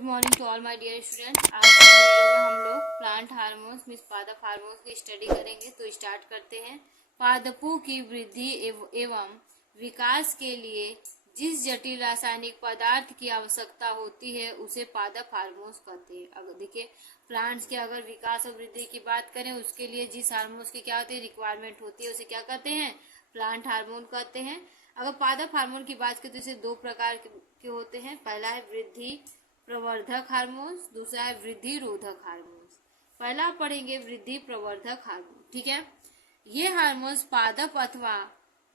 Good morning to all my dear student. आज की video में हम लोग प्लांट हार्मोन्स मीन्स पादप हार्मोन्स की स्टडी करेंगे। तो स्टार्ट करते हैं। पादपों की वृद्धि एवं विकास के लिए जिस जटिल रासायनिक पदार्थ की आवश्यकता होती है उसे पादप हार्मोन्स कहते हैं। अगर देखिए प्लांट्स के अगर विकास और वृद्धि की बात करें उसके लिए जिस हार्मोन्स की क्या होती है रिक्वायरमेंट होती है उसे क्या कहते हैं, प्लांट हार्मोन कहते हैं। अगर पादप हार्मोन की बात करें तो इसे दो प्रकार के होते हैं। पहला है वृद्धि प्रवर्धक हार्मोन्स, दूसरा है वृद्धि रोधक हार्मोन्स। पहला पढ़ेंगे वृद्धि प्रवर्धक हार्मोन। ठीक है, ये हार्मोन्स पादप अथवा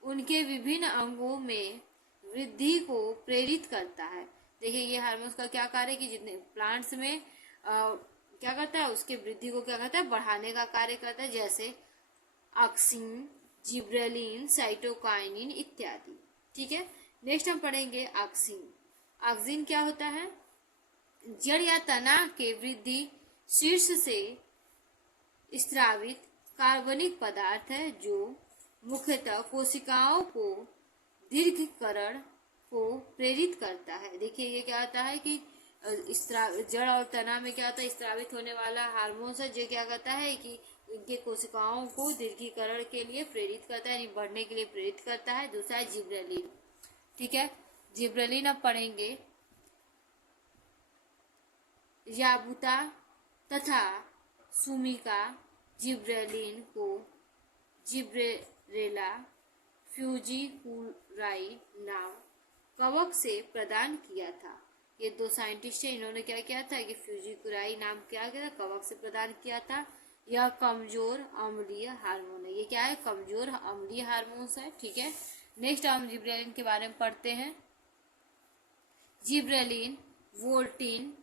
उनके विभिन्न अंगों में वृद्धि को प्रेरित करता है। देखिए ये हार्मोन्स का क्या कार्य है कि जितने प्लांट्स में क्या करता है उसके वृद्धि को क्या करता है, बढ़ाने का कार्य करता है, जैसे ऑक्सिन, जिब्रेलिन, साइटोकाइनिन इत्यादि। ठीक है, नेक्स्ट हम पढ़ेंगे ऑक्सिन। ऑक्सिन क्या होता है, जड़ या तना के वृद्धि शीर्ष से स्रावित कार्बनिक पदार्थ है जो मुख्यतः कोशिकाओं को दीर्घीकरण को प्रेरित करता है। देखिए ये क्या होता है कि जड़ और तना में क्या होता है, स्रावित होने वाला हार्मोन्स है जो क्या करता है कि इनके कोशिकाओं को दीर्घीकरण के लिए प्रेरित करता है, बढ़ने के लिए प्रेरित करता है। दूसरा है जिब्रेलिन। ठीक है, जिब्रेलिन अब पढ़ेंगे। याबुता तथा सुमिका जिब्रेलिन को जिब्रेरेला फ्यूजिकुराई नाम कवक से प्रदान किया था। ये दो साइंटिस्ट हैं, इन्होंने क्या किया था कि फ्यूजिकुराई नाम क्या किया था, कवक से प्रदान किया था। यह कमजोर अम्लीय हार्मोन है। ये क्या है, कमजोर अम्लीय हार्मोन्स है। ठीक है, नेक्स्ट हम जिब्रेलिन के बारे में पढ़ते हैं। जिब्रेलिन वोल्टिन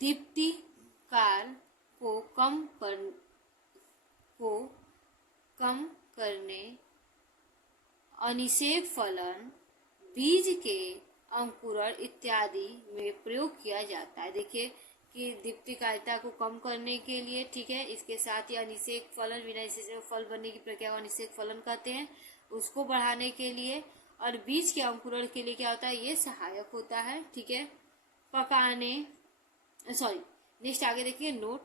दीप्तिकार को कम करने, अनिषेक फलन, बीज के अंकुरण इत्यादि में प्रयोग किया जाता है। देखिए कि दीप्तिकारिता को कम करने के लिए, ठीक है, इसके साथ ही अनिषेक फलन, बिना इसे फल बनने की प्रक्रिया को अनिषेक फलन कहते हैं, उसको बढ़ाने के लिए और बीज के अंकुरण के लिए क्या होता है, ये सहायक होता है। ठीक है, नेक्स्ट आगे देखिए नोट।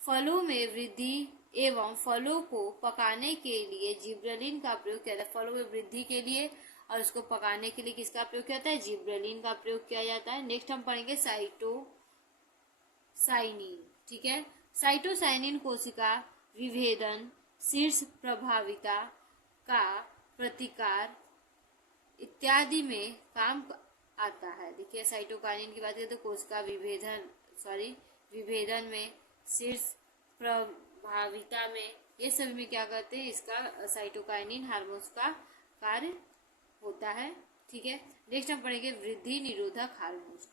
फलों में वृद्धि एवं फलों को पकाने के लिए जिब्रेलिन का प्रयोग किया जाता है। फलों में वृद्धि के लिए और उसको पकाने के लिए किसका प्रयोग किया जाता है, जिब्रेलिन का प्रयोग किया जाता है। नेक्स्ट हम पढ़ेंगे साइटोसाइनिन। ठीक है, साइटोसाइनिन कोशिका विभेदन, शीर्ष प्रभाविता का प्रतिकार इत्यादि में काम आता है। देखिए साइटोकाइनिन की बात करें तो कोशिका विभेदन में, शीर्ष प्रभाविता में, ये सभी में क्या करते हैं, इसका साइटोकाइनिन हार्मोन्स का कार्य होता है। ठीक है, नेक्स्ट हम पढ़ेंगे वृद्धि निरोधक हार्मोन्स।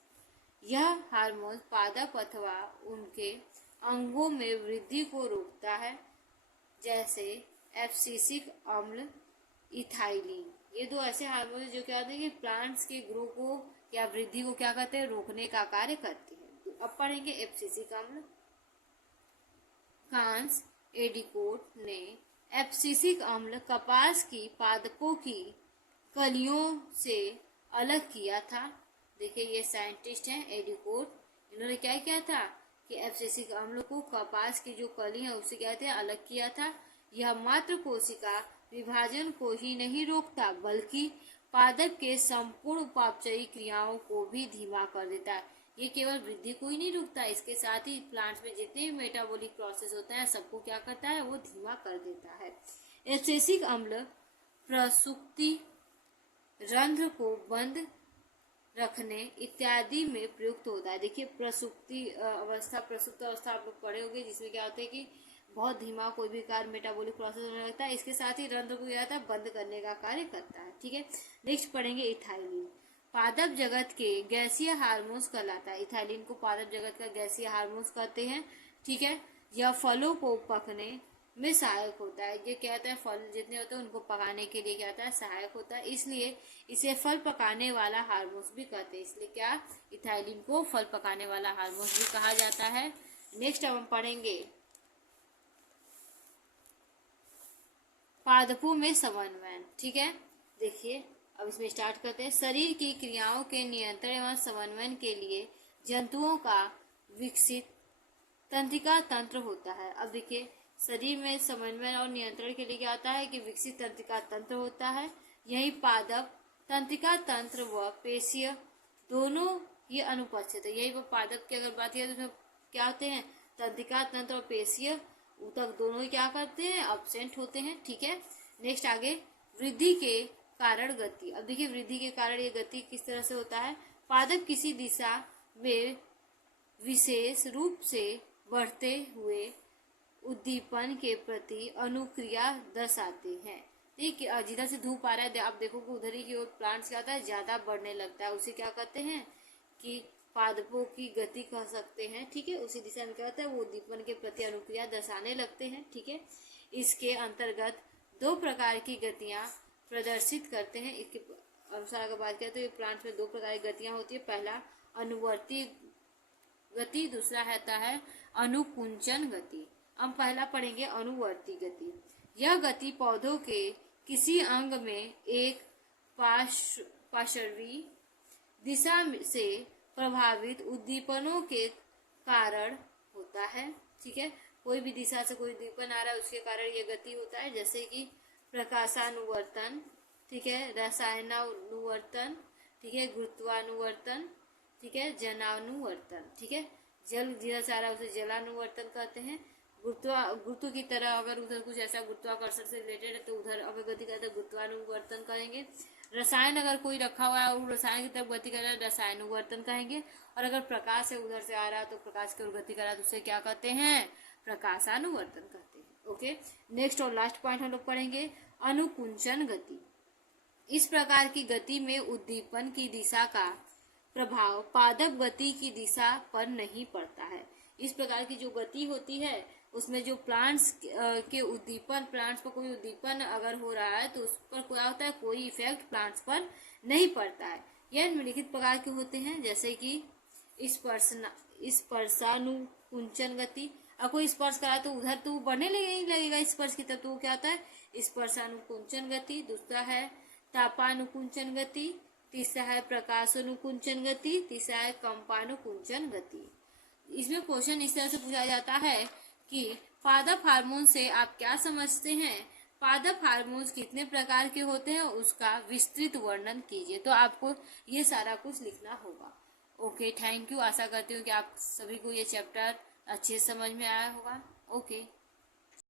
यह हार्मोन पादप अथवा उनके अंगों में वृद्धि को रोकता है, जैसे एब्सिसिक अम्ल, इथाइलिन। ये दो ऐसे हार्मोन जो क्या होते हैं कि प्लांट्स के ग्रो को या वृद्धि को क्या करते हैं, रोकने का कार्य करते हैं। तो अब पढ़ेंगे एब्सिसिक अम्ल। कांस एडिकोट ने एब्सिसिक अम्ल कपास की पादपों की कलियों से अलग किया था। देखिए ये साइंटिस्ट हैं एडिकोट, इन्होंने क्या किया था कि एब्सिसिक अम्ल को कपास की जो कली है उससे क्या थे अलग किया था। यह मात्र कोशिका विभाजन को ही नहीं रोकता बल्कि पादप के संपूर्ण उपापचयी क्रियाओं को भी धीमा कर देता है। ये केवल वृद्धि को ही नहीं रोकता, इसके साथ ही प्लांट्स में जितने भी मेटाबॉलिक प्रोसेस होता है सबको क्या करता है, वो धीमा कर देता है। एब्सिसिक अम्ल प्रसूति रंध्र को बंद रखने इत्यादि में प्रयुक्त होता है। देखिए प्रसुप्त अवस्था आप लोग पढ़े होंगे, जिसमें क्या होता है कि बहुत धीमा कोई भी कार्य मेटाबॉलिक प्रोसेस होने लगता है, इसके साथ ही रंध्र को क्या होता है, बंद करने का कार्य करता है। ठीक है, नेक्स्ट पढ़ेंगे इथाइलिन। पादप जगत के गैसीय हार्मोन्स कहलाता है। इथाइलिन को पादप जगत का गैसीय हार्मोन्स कहते हैं। ठीक है, यह फलों को पकने में सहायक होता है। ये क्या होता है, फल जितने होते हैं उनको पकाने के लिए क्या होता है, सहायक होता है, इसलिए इसे फल पकाने वाला हार्मोन्स भी कहते हैं। इसलिए क्या, इथाइलिन को फल पकाने वाला हार्मोन्स भी कहा जाता है। नेक्स्ट अब हम पढ़ेंगे पादपों में समन्वयन। ठीक है, देखिए अब इसमें स्टार्ट करते हैं। शरीर की क्रियाओं के नियंत्रण एवं समन्वयन के लिए जंतुओं का विकसित तंत्रिका तंत्र होता है। अब देखिए, शरीर में समन्वय और नियंत्रण के लिए क्या होता है कि विकसित तंत्रिका तंत्र होता है। यही पादप तंत्रिका तंत्र व पेशीय दोनों ये अनुपस्थित है। यही वो पादप की अगर बात करें तो उसमें क्या होते हैं, तंत्रिका तंत्र और पेशीय ऊतक दोनों ही क्या करते हैं, अब्सेंट होते हैं। ठीक है, नेक्स्ट आगे, वृद्धि के कारण गति। अब देखिए, वृद्धि के कारण ये गति किस तरह से होता है। पादप किसी दिशा में विशेष रूप से बढ़ते हुए उद्दीपन के प्रति अनुक्रिया दर्शाते हैं। ठीक है, जिधर से धूप आ रहा है आप देखोगे उधर ही की ओर प्लांट्स क्या होता है, ज्यादा बढ़ने लगता है। उसे क्या कहते हैं कि पादपों की गति कह सकते हैं। ठीक है, उसी दिशा में क्या होता है, वो उद्दीपन के प्रति अनुक्रिया दर्शाने लगते हैं। ठीक है, इसके अंतर्गत दो प्रकार की गतियां प्रदर्शित करते हैं। इसके अनुसार अगर बात करें तो ये प्लांट्स में दो प्रकार की गतियां होती है। पहला अनुवर्ती गति, दूसरा रहता है अनुकुंचन गति। हम पहला पढ़ेंगे अनुवर्ती गति। यह गति पौधों के किसी अंग में एक पार्श्वी दिशा से प्रभावित उद्दीपनों के कारण होता है। ठीक है, कोई भी दिशा से कोई उद्दीपन आ रहा है उसके कारण ये गति होता है, जैसे कि प्रकाशानुवर्तन, ठीक है, रसायनानुवर्तन, ठीक है, गुरुत्वानुवर्तन, ठीक है, जनानुवर्तन। ठीक है, जल जिधर से आ रहा है उसे जलानुवर्तन कहते हैं। गुरुत्व की तरह अगर उधर कुछ ऐसा गुरुत्वाकर्षण से रिलेटेड है तो उधर अगर गति करता है गुरुत्वानुवर्तन कहेंगे। रसायन अगर कोई रखा हुआ है और रसायन की तरफ गति कर रहा है रसायनुवर्तन कहेंगे। और अगर प्रकाश है उधर से आ रहा है तो प्रकाश की ओर गति कर रहा है तो उसे क्या कहते हैं, प्रकाशानुवर्तन कहते हैं। ओके, नेक्स्ट और लास्ट पॉइंट हम लोग पढ़ेंगे अनुकुंचन गति। इस प्रकार की गति में उद्दीपन की दिशा का प्रभाव पादप गति की दिशा पर नहीं पड़ता है। इस प्रकार की जो गति होती है उसमें जो प्लांट्स के उद्दीपन, प्लांट्स पर कोई उद्दीपन अगर हो रहा है तो उस पर क्या होता है, कोई इफेक्ट प्लांट्स पर नहीं पड़ता है। यह निम्नलिखित प्रकार के होते हैं, जैसे कि स्पर्शानुकुंचन गति। अब कोई स्पर्श करा तो उधर तो बढ़ने लगेगा स्पर्श की तरफ, तो क्या होता है स्पर्शानुकुंचन गति। दूसरा है तापानुकुंचन गति, तीसरा है प्रकाशानुकुंचन गति, तीसरा है कंपानुकुंचन गति। इसमें क्वेश्चन इस तरह से पूछा जाता है कि पादप हार्मोन से आप क्या समझते हैं, पादप हार्मोन्स कितने प्रकार के होते हैं, उसका विस्तृत वर्णन कीजिए। तो आपको ये सारा कुछ लिखना होगा। Okay, thank you. आशा करती हूँ कि आप सभी को ये चैप्टर अच्छे से समझ में आया होगा। ओके।